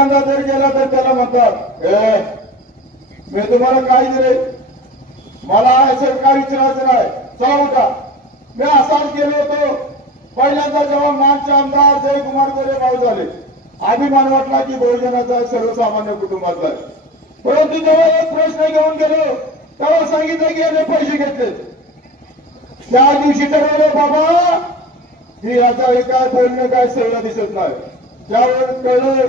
एखादा जर गेला तर त्याला म्हणतात मी तुम्हाला काय दिले, मला असं काय विचारायचं नाही, चला उठा. मी असाच गेलो होतो पहिल्यांदा जेव्हा मानचे आमदार जयकुमार गोरे भाऊ झाले, अभिमान वाटला की बहुजनाचा सर्वसामान्य कुटुंबातला आहे. परंतु जेव्हा एक प्रश्न घेऊन गेलो तेव्हा सांगितलं की याने पैसे घेतले. त्या दिवशी ठरवलं बाबा की याचा काय बोलणं काय सगळं दिसत नाही. त्यावेळेस कळलं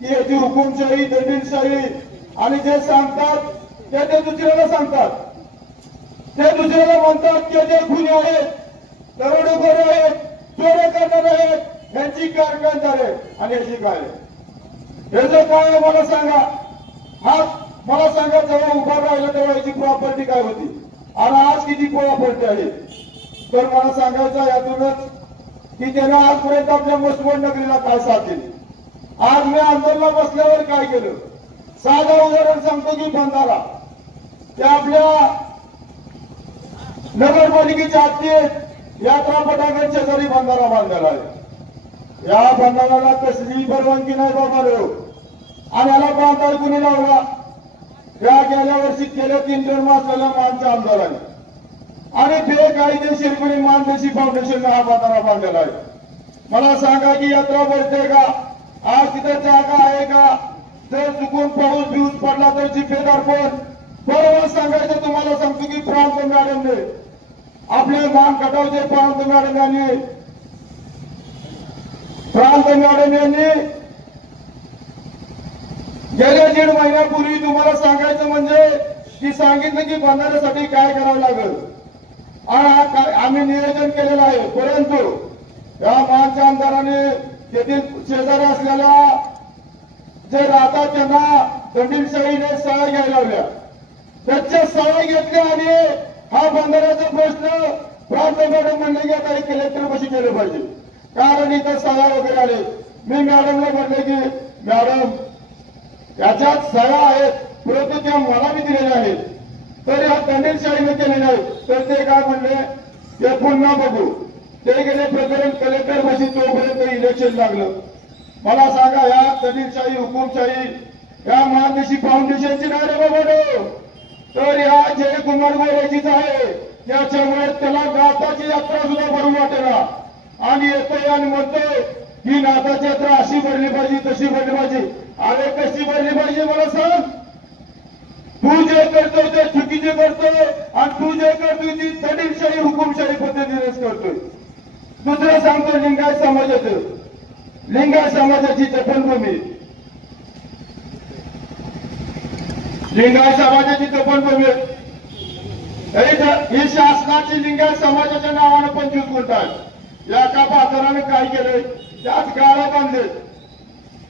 की याची हुकुमशाही दंडीशाही आणि जे सांगतात ते दुसऱ्याला सांगतात, ते दुसऱ्याला म्हणतात की जे खुनी आहेत, दरोडेखोर आहेत, चोऱ्या करणारे आहेत, यांची कारखानदार आहे. आणि याची काय याचं काय मला सांगा. हा मला सांगा जेव्हा उभा राहिला तेव्हा याची प्रॉपर्टी काय होती आणि आज किती प्रॉपर्टी आहे. तर मला सांगायचं यातूनच की त्यानं आजपर्यंत आपल्या मसवड नगरीला काय साथ दिली. आज मी आंदोलनात बसल्यावर काय केलं, साधा उदाहरण सांगतो की बंधारा त्या आपल्या नगरपालिकेच्या हद्दीत यात्रा पटांगण शेजारी बंधारा बांधलेला आहे. या बंधाराला कसली परवानगी नाही बाबा रो. आणि याला बांधायला कुणी लावला, या गेल्या वर्षी गेल्या 3 मासाला मानच्या आमदाराने आणि बेकायदेशीरपणे मानदेशी फाउंडेशन हा बंधारा बांधलेला आहे. मला सांगा की यात्रा भरते का, आज तिथे जागा आहे का, जर चुकून पाऊस बिऊस पडला तर जिम्मेदार कोण. बरोबर सांगायचं तुम्हाला सांगतो की प्रांत मॅडमने आपले मान कटावचे प्रांत मॅडम यांनी गेल्या 1.5 महिन्यापूर्वी तुम्हाला सांगायचं म्हणजे की सांगितलं की बंधाऱ्यासाठी काय करावं लागेल आणि आम्ही नियोजन केलेलं आहे. परंतु या मानच्या आमदाराने तेथील शेजारी असलेल्या जे राहतात त्यांना दंडीशाहीने सहाय्य घ्यायला लावल्या, त्याच्या सहाय्य घेतल्या आणि हा बंधाऱ्याचा प्रश्न प्रांत मॅडम म्हणले की आता कलेक्टर पाशी केलं पाहिजे. कारण इथं सह्या वगैरे आले. मी मॅडमला म्हणले की मॅडम याच्यात सह्या आहेत परंतु त्या मला बी दिलेल्या आहेत, तर या दंडीशाहीने केलेल्या आहेत. तर ते काय म्हणले ते पुन्हा बघू. ते गेले प्रकरण कलेक्टर पाशी, तोपर्यंत इलेक्शन लागलं. मला सांगा या दंडीशाही हुकुमशाही या मानदेशी फाउंडेशनची नाही रे बाबा, तर या जयकुमार गोरेचीच आहे. त्याच्यामुळे त्याला नाथाची यात्रा सुद्धा भरू वाटेना आणि येतोय आणि म्हणतोय ही नाथाची यात्रा अशी भरली पाहिजे तशी भरली पाहिजे. अरे कशी भरली पाहिजे मला सांग. तू जे करतोय ते चुकीचे करतोय आणि तू जे करतोय ती दंडीशाही हुकुमशाही पद्धतीनेच करतोय. दुसरं सांगतो लिंगायत समाजाचं, लिंगायत समाजाची दफनभूमी, लिंगायत समाजाची दफनभूमी ही शासनाची लिंगायत समाजाच्या नावानं 25 गुंठ आहे. या का बाजारानं काय केलंय, त्याच गाळा बांधले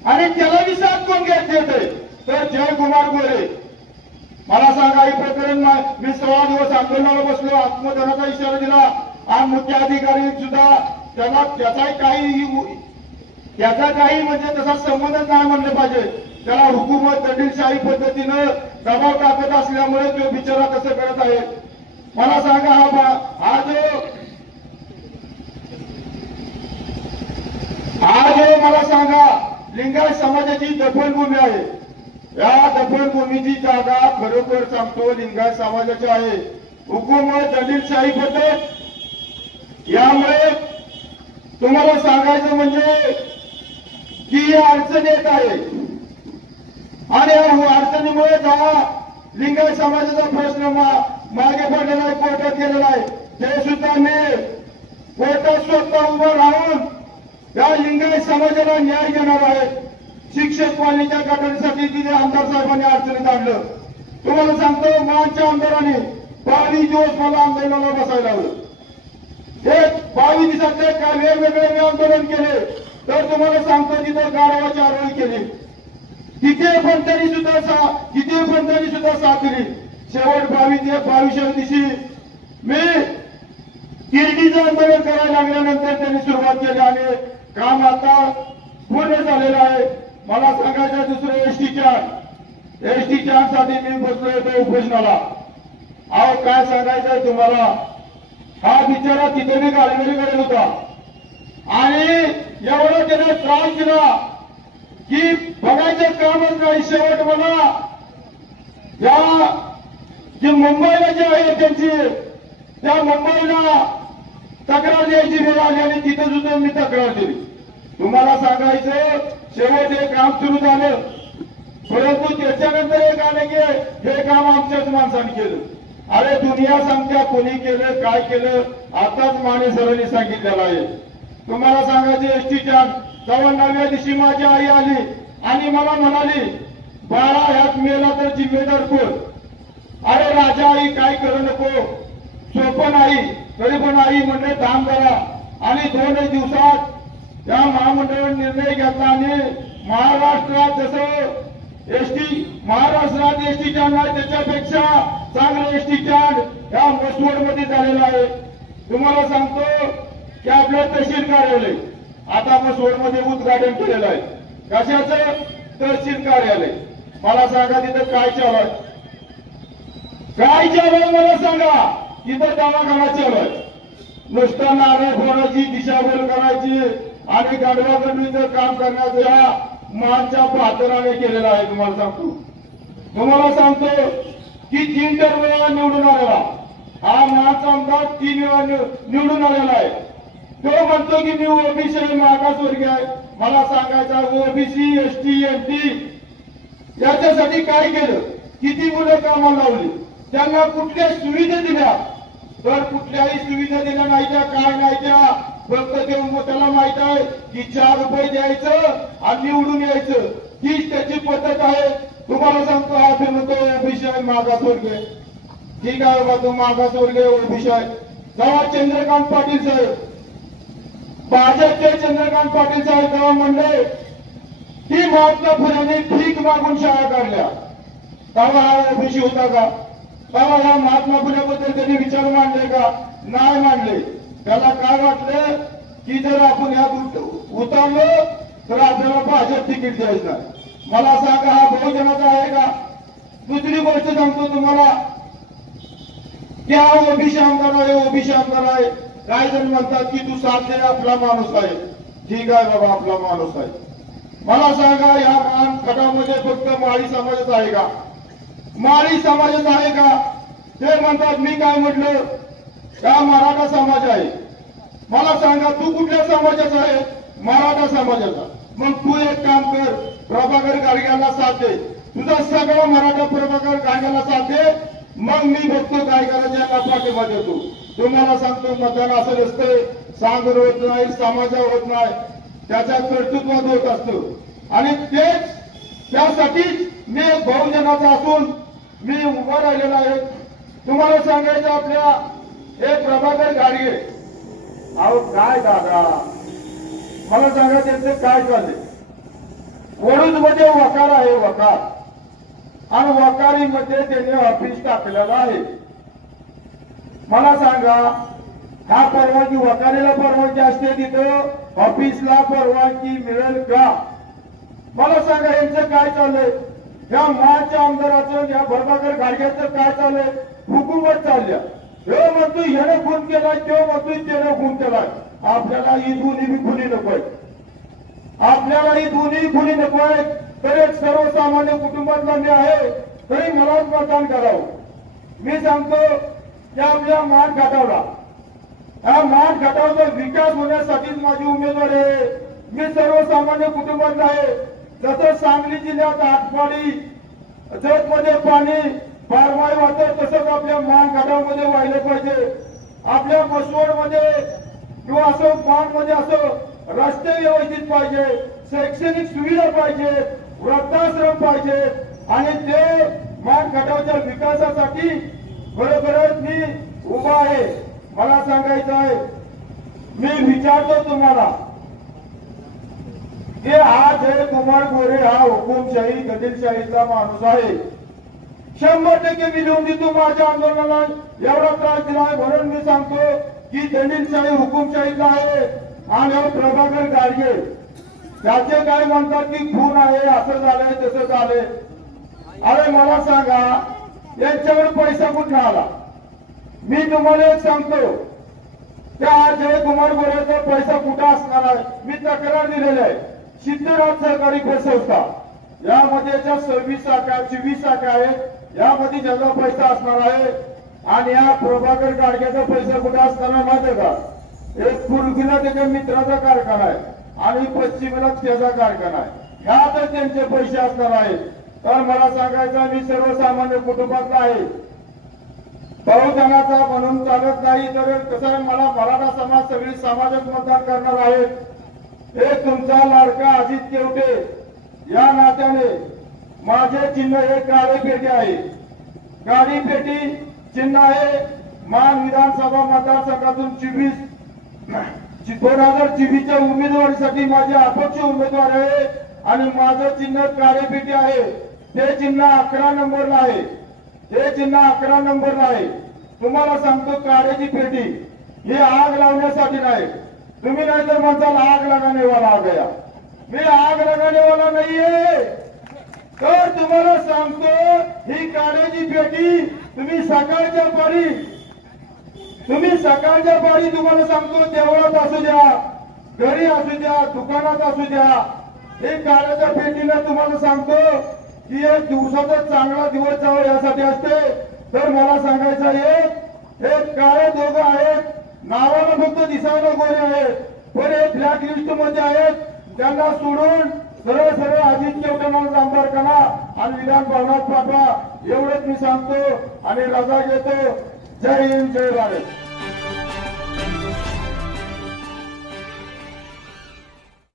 आणि त्याला विसाद कोण घेत तर जयकुमार गोरे. मला सांगा हे प्रकरण मी 16 दिवस आंदोलनाला बसलो, आत्मदहनाचा इशारा दिला आणि मुख्य अधिकारी सुद्धा त्याला त्याचा काही म्हणजे तसा संबंधच नाही म्हणले पाहिजे. त्याला हुकूमत दंडीशाही पद्धतीनं दबाव टाकत असल्यामुळे तो बिचारा कसं करत आहे. मला सांगा हा जो मला सांगा लिंगायत समाजाची दफनभूमी आहे. या दफनभूमीची जागा खरोखर सांगतो लिंगायत समाजाची आहे. हुकूमत दंडीशाही पद्धत. यामुळे तुम्हाला सांगायचं म्हणजे की अडचण येत आहे आणि या अडचणीमुळे लिंगायत समाजाचा प्रश्न मागे पडलेला आहे, कोर्टात गेलेला आहे. ते सुद्धा मी कोर्टात स्वतः उभं राहून या लिंगायत समाजाला न्याय देणार आहे. शिक्षक कॉलनीच्या गटारीसाठी तिथे आमदार साहेबांनी अडचणीत आणलं. तुम्हाला सांगतो मानच्या आमदारांनी 22 दिवस मला आंदोलनाला बसायला हवं. एक 22 दिवसातले काय वेगवेगळे आंदोलन केले. तर तुम्हाला सांगतो तिथं गाढवाची आरोळी केली, तिथे पण त्यांनी सुद्धा साथ दिली. शेवट 22व्या दिवशी मी किर्डीचं आंदोलन करायला लागल्यानंतर त्यांनी सुरुवात केली आणि काम आता पूर्ण झालेलं आहे. मला सांगायचं दुसरं एसटी साठी मी बसलो होतो उपोषणाला. अहो काय सांगायचंय तुम्हाला, हा बिचारा तिथे मी गाडीमध्ये करत होता आणि एवढा त्याने त्रास दिला की बघायचं कामच नाही. शेवट मला या जी मुंबईला जे आहे त्यांची त्या मुंबईला तक्रार द्यायची वेळ आली आणि तिथे सुद्धा मी तक्रार दिली. तुम्हाला सांगायचं शेवट हे काम सुरू झालं, परंतु त्याच्यानंतर एक आलं की हे काम आमच्याच माणसाने केलं. अरे दुनिया सांगत्या कोणी केलं काय केलं, आताच माने सरांनी सांगितलेलं आहे. तुम्हाला सांगायचं एसटीच्या 54व्या दिवशी माझी आई आली आणि मला म्हणाली, बाळा ह्यात मेला तर जिम्मेदार कोण? अरे राजा आई काय करू नको, सोपं नाही. तरी पण आई म्हणले थांब करा. आणि 2 दिवसात या महामंडळाने निर्णय घेतला आणि महाराष्ट्रात जसं महाराष्ट्रात एसटी स्टँड आहे त्याच्यापेक्षा चांगलं एसटी स्टँड या मसवडमध्ये झालेलं आहे. तुम्हाला सांगतो की आपलं तहसील कार्यालय आता मसवडमध्ये उद्घाटन केलेलं आहे. कशाचं? तहसील कार्यालय. मला सांगा तिथं काय चालू आहे? काय चालू आहे मला सांगा? तिथं दवाखाना चालू आहे. नुसतं नारळ फोडायची, दिशाभूल करायची आणि गडवागडवीचं काम करण्याचं या मानच्या पात्राने केलेलं आहे. तुम्हाला सांगतो की 3 टर्म निवडून आलेला हा मानचा आमदार 3 वेळा निवडून आलेला आहे. तो म्हणतो की मी ओबीसी मागासवर्गीय आहे. मला सांगायचं ओबीसी एसटी एसटी याच्यासाठी काय केलं? किती मुलं कामाला लावली? त्यांना कुठल्या सुविधा दिल्या? तर कुठल्याही सुविधा दिल्या नाही त्या, काय नाही त्या. फक्त त्याला माहित आहे की 4 रुपये द्यायचं आणि निवडून यायचं, हीच त्याची पद्धत आहे. तुम्हाला सांगतो हा म्हणतो ओबीसी आहे मागासवर्गीय. ठीक आहे बाबा, तो मागासवर्गीय ओबीसी आहे. तेव्हा चंद्रकांत पाटील साहेब, भाजपचे चंद्रकांत पाटील साहेब तेव्हा म्हणले की महात्मा फुलेंनी भीक मागून शाळा काढल्या. तेव्हा हा ओबीसी होता का? तेव्हा या महात्मा फुल्याबद्दल कधी विचार मांडले का? नाही मांडले. त्याला काय वाटलं की जर आपण यात उतरलो तर आपल्याला भाजप तिकीट द्यायचं नाही. मला सांगा हा बहुजनाचा आहे का? दुसरी गोष्ट सांगतो तुम्हाला की हा ओबीसी आमदार आहे, ओबीसी आमदार आहे. काही जण म्हणतात की तू साथ दे, आपला माणूस आहे. ठीक आहे बाबा, आपला माणूस आहे. मला सांगा या मान गटामध्ये फक्त माळी समाजच आहे का? माळी समाजच आहे का? ते म्हणतात मी काय म्हटलं का मराठा समाज आहे. मला सांगा तू कुठल्या समाजाचा आहे? मराठा समाजाचा. मग तू एक काम कर, प्रभाकर गाडग्याला साथ दे. तुझा सगळा मराठा प्रभाकर गाडग्याला साथ दे. मग मी बघतो काय करायचं, पाठिंबा देतो. तुम्हाला सांगतो मतदान असं नसतं, सांगून होत नाही, समाजावर होत नाही, त्याच्या कर्तृत्वात होत असतं. आणि तेच त्यासाठीच मी बहुजनाचा असून मी उभा राहिलेला आहे. तुम्हाला सांगायचं आपल्या हे प्रभाकर गाडगे, अहो काय दादा मला सांगा त्यांचं काय चाललंय? वडूज मध्ये वकार आहे, वकार, आणि वकारीमध्ये त्यांनी ऑफिस टाकलेलं आहे. मला सांगा हा परवानगी वकारीला परवानगी असते तिथं ऑफिसला परवानगी मिळेल का? मला सांगा यांचं काय चाललंय? या महाच्या आमदाराचं या प्रभाकर गाडग्याचं काय चाललंय? हुकूमत चालल्या. हे म्हणतो ह्याने खून केलाय, तो म्हणतो त्याने खून केलाय. आपल्याला ही दोन्ही बी खुनी नकोय, आपल्याला ही दोन्ही खुनी नकोय. तर एक सर्वसामान्य कुटुंबातला मी आहे तरी मलाच मतदान करावं. मी सांगतो की आपल्या मान घाटावला, हा मान घाटावचा विकास होण्यासाठीच माझी उमेदवारी आहे. मी सर्वसामान्य कुटुंबातला आहे. जसं सांगली जिल्ह्यात आटपाडी जतमध्ये पाणी बारमाही वाहतं तसंच आपल्या मान घाटामध्ये व्हायला पाहिजे. आपल्या मसवडमध्ये किंवा असं मानमध्ये असं रस्ते व्यवस्थित पाहिजे, शैक्षणिक सुविधा पाहिजे, वृद्धाश्रम पाहिजे. आणि ते मान घाटावच्या विकासासाठी बरोबरच मी उभा आहे. मला सांगायचं आहे, मी विचारतो तुम्हाला की हा जयकुमार गोरे हा हुकुमशाही गदिलशाहीचा माणूस आहे. 100% मी लिहून देतो माझ्या आंदोलनाला एवढा त्रास दिलाय. म्हणून मी सांगतो की दलितशाही हुकुमशाहीचा आहे. आणि प्रभाकर गाडगे त्याचे काय म्हणतात की खून आहे, असं झालंय तसं झालंय. अरे मला सांगा यांच्याकडे पैसा कुठला आला? मी तुम्हाला एक सांगतो, त्या जयकुमार गोरेचा पैसा कुठं असणार आहे? मी तक्रार दिलेली आहे. सिद्धराज सहकारी पतसंस्था यामध्ये ज्या 26 शाखा 24 शाखा आहेत यामध्ये ज्याचा पैसा असणार आहे आणि या प्रभाकर गाडग्याचा पैसा कुठे असताना माहिती का एक पूर्वीला त्याच्या मित्राचा कारखाना आहे आणि पश्चिमेला त्याचा कारखाना आहे ह्यातच त्यांचे पैसे असणार आहेत. तर मला सांगायचं मी सर्वसामान्य कुटुंबातला आहे बहुजनाचा म्हणून चालत नाही. तर कसं आहे मला मराठा समाज सगळी समाजात मतदान करणार आहेत. हे तुमचा लाडका अजित केवटे या नात्याने माझे चिन्ह हे काळे पेटी आहे. काळी पेटी चिन्ह आहे. मान विधानसभा मतदारसंघातून 2024च्या उमेदवारीसाठी माझे अपक्ष उमेदवार आहे आणि माझं चिन्ह काळे पेटी आहे. ते चिन्ह 11 नंबरला आहे. हे चिन्ह 11 नंबरला आहे. तुम्हाला सांगतो काळेची पेटी ही आग लावण्यासाठी नाही. तुम्ही नाही तर म्हणताल आग लगाने वाला आ गया. मी आग लगाने वाला नाहीये. तर तुम्हाला सांगतो ही काळेची पेटी तुम्ही सकाळच्या पारी तुम्हाला सांगतो देवळात असू द्या घरी असू द्या दुकानात असू द्या हे काळ्याच्या पेटीला तुम्हाला सांगतो की एक दिवसाचा चांगला दिवस जावं यासाठी असते. तर मला सांगायचं आहे हे काळे दोघं आहेत नावाला फक्त दिसायला गोरे आहेत पण हे ब्लॅक लिस्ट मध्ये आहेत. त्यांना सोडून सरळ सरळ अजित केवटेंना आमदार करा आणि विधान भवनात पाठवा एवढंच मी सांगतो आणि रजा घेतो. जय हिंद जय भारत.